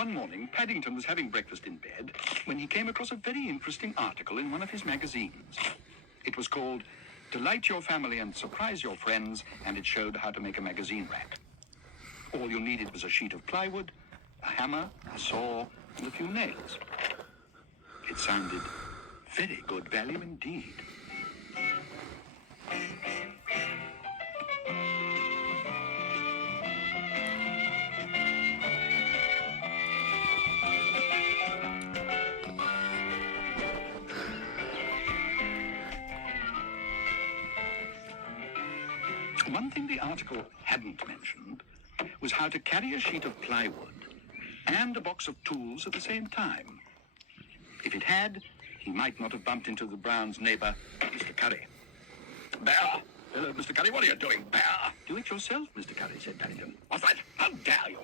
One morning, Paddington was having breakfast in bed when he came across a very interesting article in one of his magazines. It was called Delight Your Family and Surprise Your Friends, and it showed how to make a magazine rack. All you needed was a sheet of plywood, a hammer, a saw, and a few nails. It sounded very good value indeed. One thing the article hadn't mentioned was how to carry a sheet of plywood and a box of tools at the same time. If it had, he might not have bumped into the Browns' neighbor, Mr. Curry. Bear! Hello, Mr. Curry, what are you doing, Bear? Do it yourself, Mr. Curry, said Paddington. What's that? How dare you?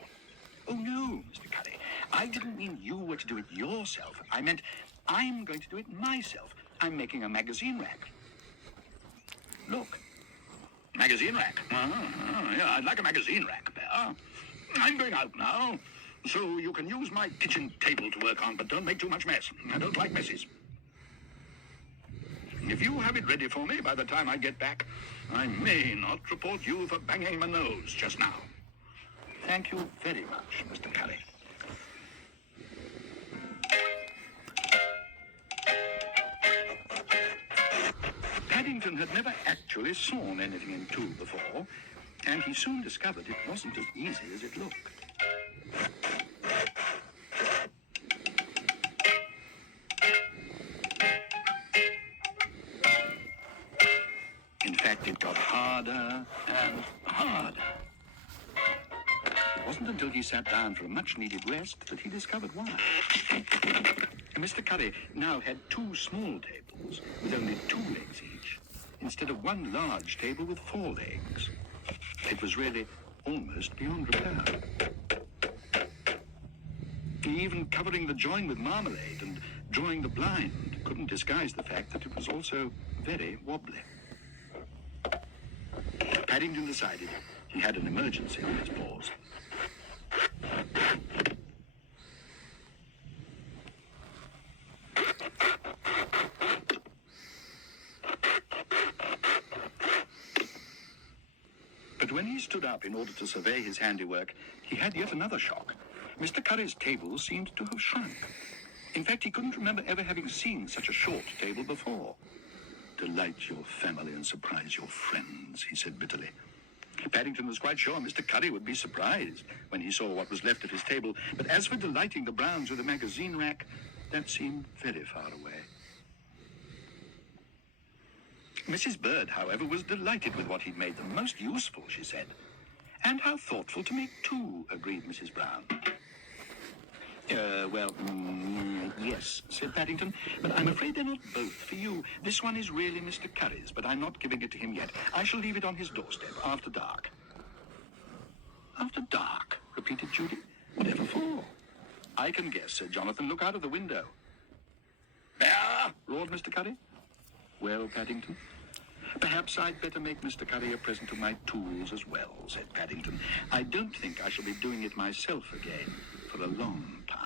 Oh, no, Mr. Curry. I didn't mean you were to do it yourself. I meant I'm going to do it myself. I'm making a magazine rack. Look. Magazine rack? Yeah, I'd like a magazine rack, Bear. I'm going out now, so you can use my kitchen table to work on, but don't make too much mess. I don't like messes. If you have it ready for me by the time I get back, I may not report you for banging my nose just now. Thank you very much, Mr. Curry. Paddington had never actually sawn anything in two before, and he soon discovered it wasn't as easy as it looked. In fact, it got harder and harder. It wasn't until he sat down for a much-needed rest that he discovered why. Mr. Curry now had two small tables with only 2 legs each, instead of one large table with 4 legs. It was really almost beyond repair. Even covering the join with marmalade and drawing the blind couldn't disguise the fact that it was also very wobbly. Paddington decided he had an emergency on his paws. But when he stood up in order to survey his handiwork, he had yet another shock. Mr. Curry's table seemed to have shrunk. In fact, he couldn't remember ever having seen such a short table before. Delight your family and surprise your friends, he said bitterly. Paddington was quite sure Mr. Curry would be surprised when he saw what was left of his table, but as for delighting the Browns with a magazine rack, that seemed very far away. Mrs. Bird, however, was delighted with what he'd made them. Most useful, she said. And how thoughtful to make 2, agreed Mrs. Brown. Yes, said Paddington, but I'm afraid they're not both for you. This one is really Mr. Curry's, but I'm not giving it to him yet. I shall leave it on his doorstep after dark. After dark, repeated Judy. Whatever for? I can guess, said Jonathan. Look out of the window. Bear! Roared Mr. Curry. Well, Paddington, perhaps I'd better make Mr. Curry a present of my tools as well, said Paddington. I don't think I shall be doing it myself again for a long time.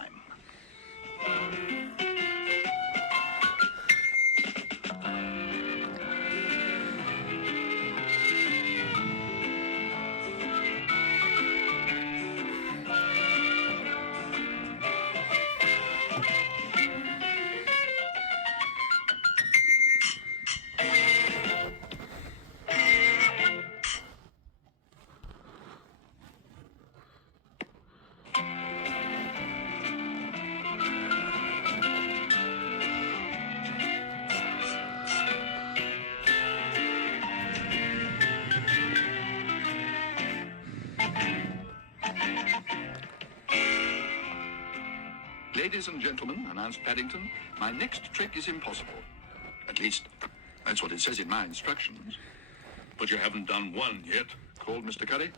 Ladies and gentlemen, announced Paddington, my next trick is impossible. At least, that's what it says in my instructions. But you haven't done one yet, Called Mr. Curry.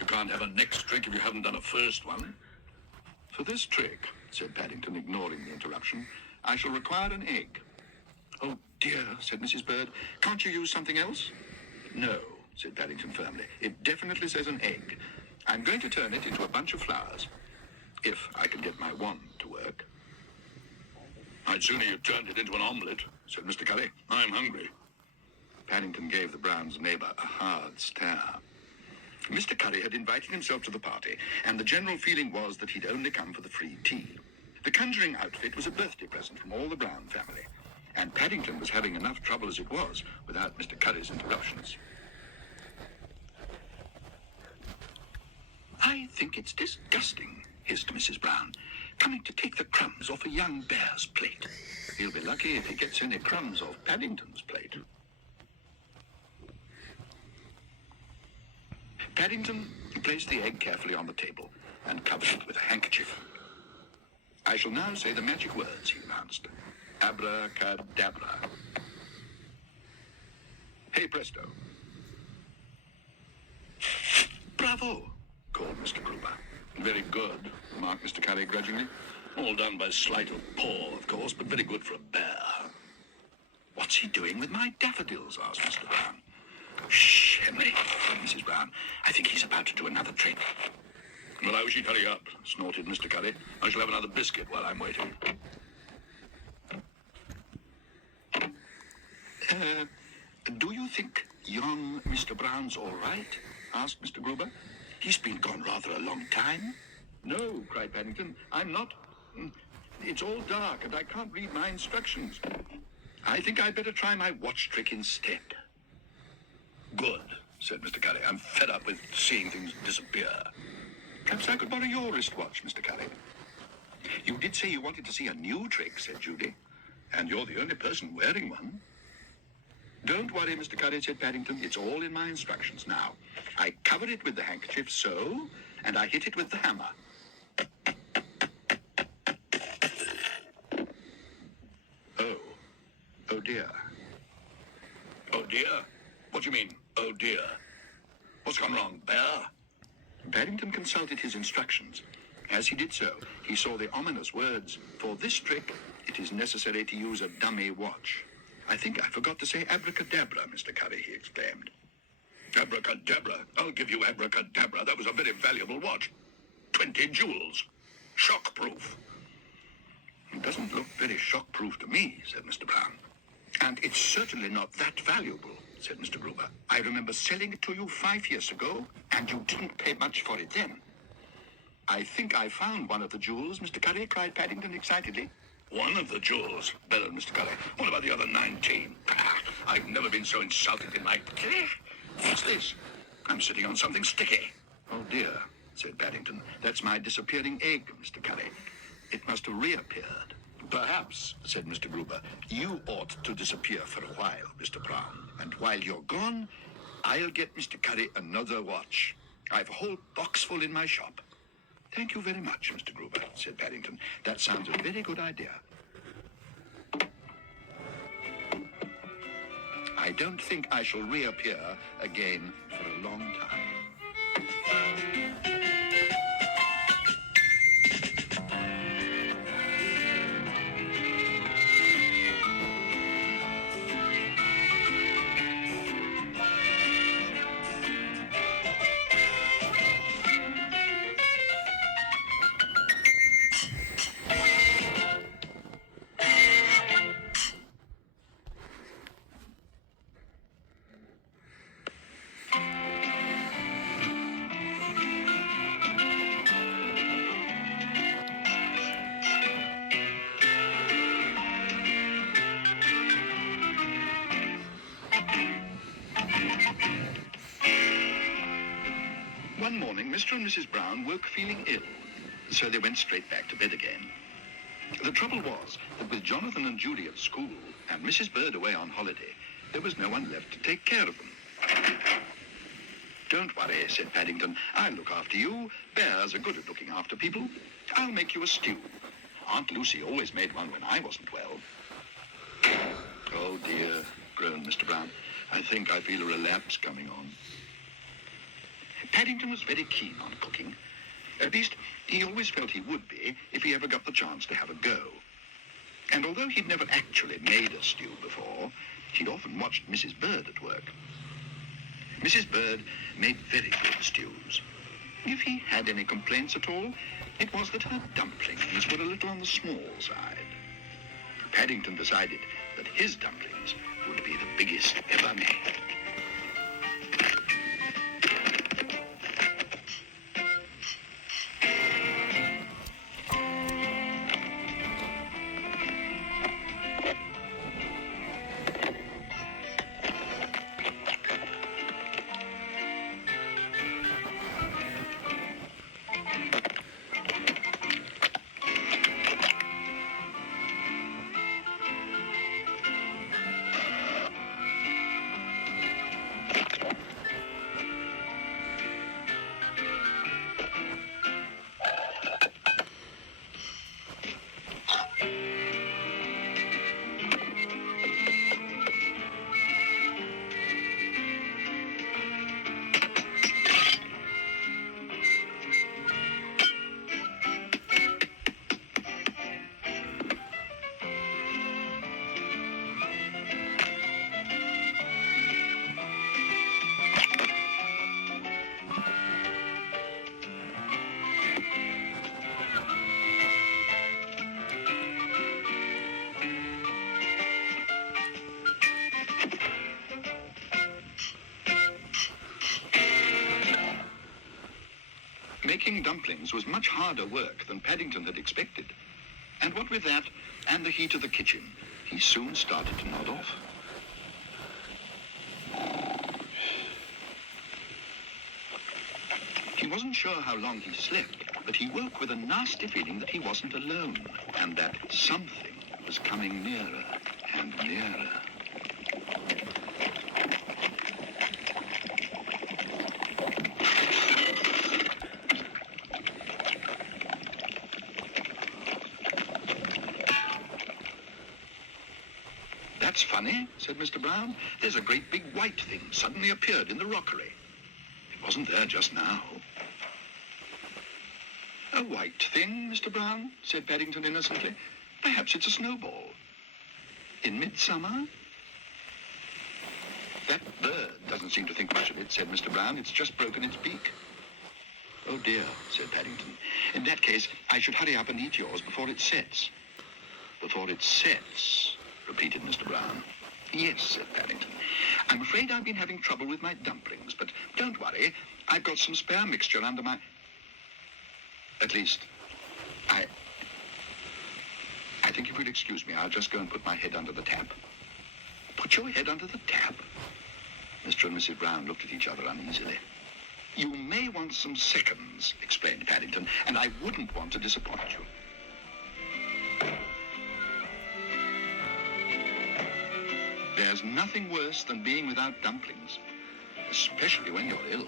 You can't have a next trick if you haven't done a first one. For this trick, said Paddington, ignoring the interruption, I shall require an egg. Oh dear, said Mrs. Bird. Can't you use something else? No, said Paddington firmly. It definitely says an egg. I'm going to turn it into a bunch of flowers. if I can get my wand to work. I'd sooner you turned it into an omelette, said Mr. Curry. I'm hungry. Paddington gave the Brown's neighbour a hard stare. Mr. Curry had invited himself to the party, and the general feeling was that he'd only come for the free tea. The conjuring outfit was a birthday present from all the Brown family, and Paddington was having enough trouble as it was without Mr. Curry's interruptions. I think it's disgusting, hissed Mrs. Brown, coming to take the crumbs off a young bear's plate. He'll be lucky if he gets any crumbs off Paddington's plate. Paddington placed the egg carefully on the table and covered it with a handkerchief. I shall now say the magic words, he announced. Abracadabra. Hey, presto. Bravo, called Mr. Gruber. Very good, remarked Mr. Curry grudgingly. All done by sleight of paw, of course, but very good for a bear. What's he doing with my daffodils? Asked Mr. Brown. Shh, Henry, said Mrs. Brown. I think he's about to do another trick. Well, I wish he'd hurry up, snorted Mr. Curry. I shall have another biscuit while I'm waiting. Do you think young Mr. Brown's all right? Asked Mr. Gruber. He's been gone rather a long time. No, cried Paddington. I'm not. It's all dark and I can't read my instructions. I think I'd better try my watch trick instead. Good, said Mr. Curry. I'm fed up with seeing things disappear. Perhaps I could borrow your wristwatch, Mr. Curry. You did say you wanted to see a new trick, said Judy. And you're the only person wearing one. Don't worry, Mr. Curry, said Paddington. It's all in my instructions now. I cover it with the handkerchief, so, and I hit it with the hammer. Oh dear. Oh dear? What do you mean, oh dear? What's gone wrong, Bear? Paddington consulted his instructions. As he did so, he saw the ominous words, "For this trick, it is necessary to use a dummy watch." I think I forgot to say abracadabra, Mr. Curry, he exclaimed. Abracadabra? I'll give you abracadabra. That was a very valuable watch. 20 jewels. Shockproof. It doesn't look very shockproof to me, said Mr. Brown. And it's certainly not that valuable, said Mr. Gruber. I remember selling it to you 5 years ago, and you didn't pay much for it then. I think I found one of the jewels, Mr. Curry, cried Paddington excitedly. One of the jewels, bellowed Mr. Curry. What about the other 19? I've never been so insulted in my... What's this? I'm sitting on something sticky. Oh, dear, said Paddington. That's my disappearing egg, Mr. Curry. It must have reappeared. Perhaps, said Mr. Gruber, you ought to disappear for a while, Mr. Brown. And while you're gone, I'll get Mr. Curry another watch. I've a whole box full in my shop. Thank you very much, Mr. Gruber, said Paddington. That sounds a very good idea. I don't think I shall reappear again for a long time. One morning, Mr. and Mrs. Brown woke feeling ill, so they went straight back to bed again. The trouble was that with Jonathan and Judy at school and Mrs. Bird away on holiday, there was no one left to take care of them. Don't worry, said Paddington. I'll look after you. Bears are good at looking after people. I'll make you a stew. Aunt Lucy always made one when I wasn't well. Oh, dear, groaned Mr. Brown. I think I feel a relapse coming on. Paddington was very keen on cooking. At least, he always felt he would be if he ever got the chance to have a go. And although he'd never actually made a stew before, he'd often watched Mrs. Bird at work. Mrs. Bird made very good stews. If he had any complaints at all, It was that her dumplings were a little on the small side. Paddington decided that his dumplings would be the biggest ever made. Making dumplings was much harder work than Paddington had expected. And what with that, and the heat of the kitchen, he soon started to nod off. He wasn't sure how long he slept, but he woke with a nasty feeling that he wasn't alone, and that something was coming nearer and nearer. That's funny, said Mr. Brown. There's a great big white thing suddenly appeared in the rockery. It wasn't there just now. A white thing, Mr. Brown, said Paddington innocently. Perhaps it's a snowball. In midsummer? That bird doesn't seem to think much of it, said Mr. Brown. It's just broken its beak. Oh dear, said Paddington. In that case, I should hurry up and eat yours before it sets. Before it sets, repeated Mr. Brown. Yes, said Paddington. I'm afraid I've been having trouble with my dumplings, but don't worry. I've got some spare mixture under my... At least, I think if you'll excuse me, I'll just go and put my head under the tap. Put your head under the tap? Mr. and Mrs. Brown looked at each other uneasily. You may want some seconds, explained Paddington, and I wouldn't want to disappoint you. There's nothing worse than being without dumplings, especially when you're ill.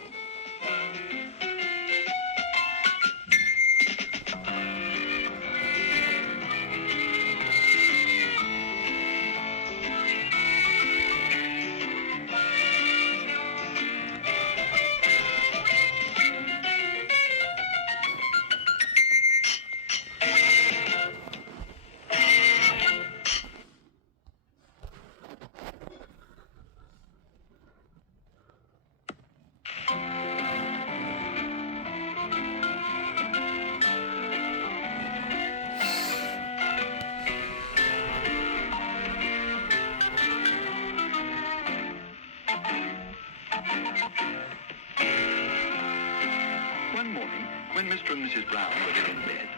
One morning, when Mr. and Mrs. Brown were ill in bed,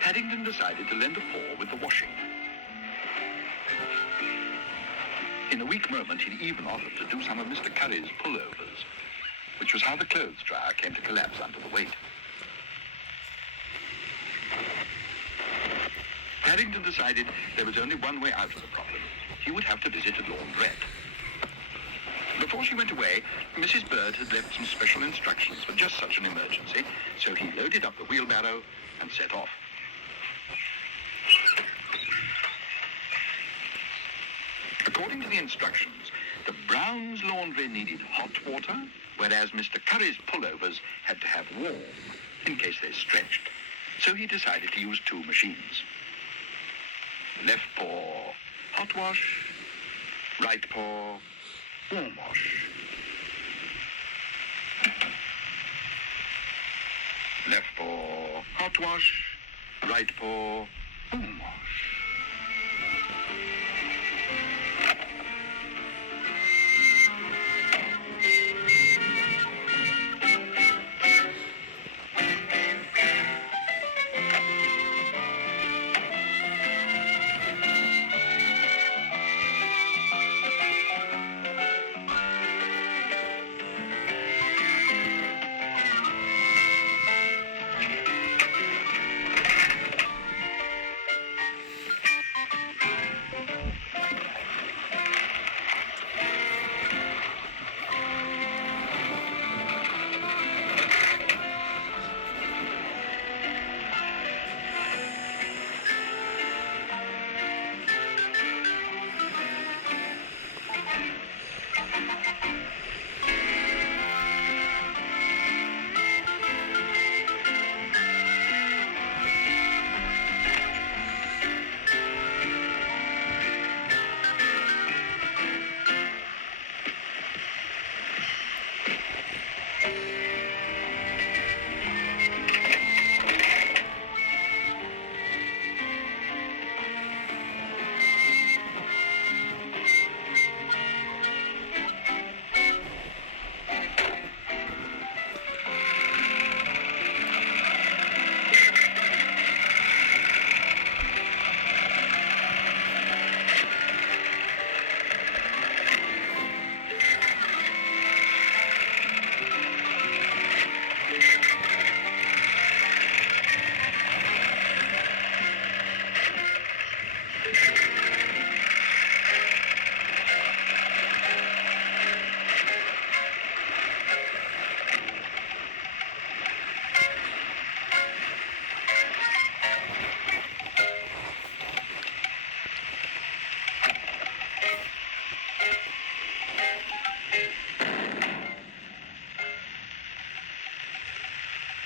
Paddington decided to lend a paw with the washing. In a weak moment, he'd even offered to do some of Mr. Curry's pullovers, which was how the clothes dryer came to collapse under the weight. Paddington decided there was only one way out of the problem. He would have to visit a laundrette. Before she went away, Mrs. Bird had left some special instructions for just such an emergency, so he loaded up the wheelbarrow and set off. According to the instructions, the Browns' laundry needed hot water, whereas Mr. Curry's pullovers had to have warm, in case they stretched. So he decided to use two machines. Left paw, hot wash. Right paw, warm wash. Left paw, hot hot wash, right paw, boom wash.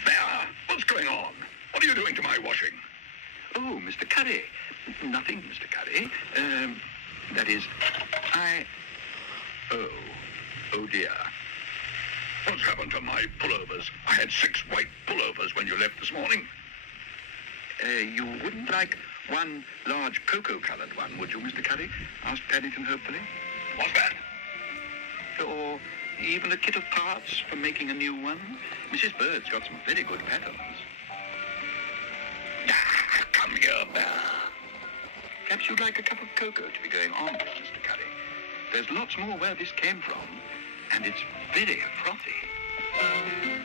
Bear, what's going on? What are you doing to my washing? Oh, Mr. Curry. Nothing, Mr. Curry. That is, Oh dear. What's happened to my pullovers? I had 6 white pullovers when you left this morning. You wouldn't like one large cocoa-coloured one, would you, Mr. Curry? Asked Paddington hopefully. What's that? Or even a kit of parts for making a new one? Mrs. Bird's got some very good patterns. Ah, come here, Bear. Perhaps you'd like a cup of cocoa to be going on with, Mr. Curry. There's lots more where this came from, and it's very frothy.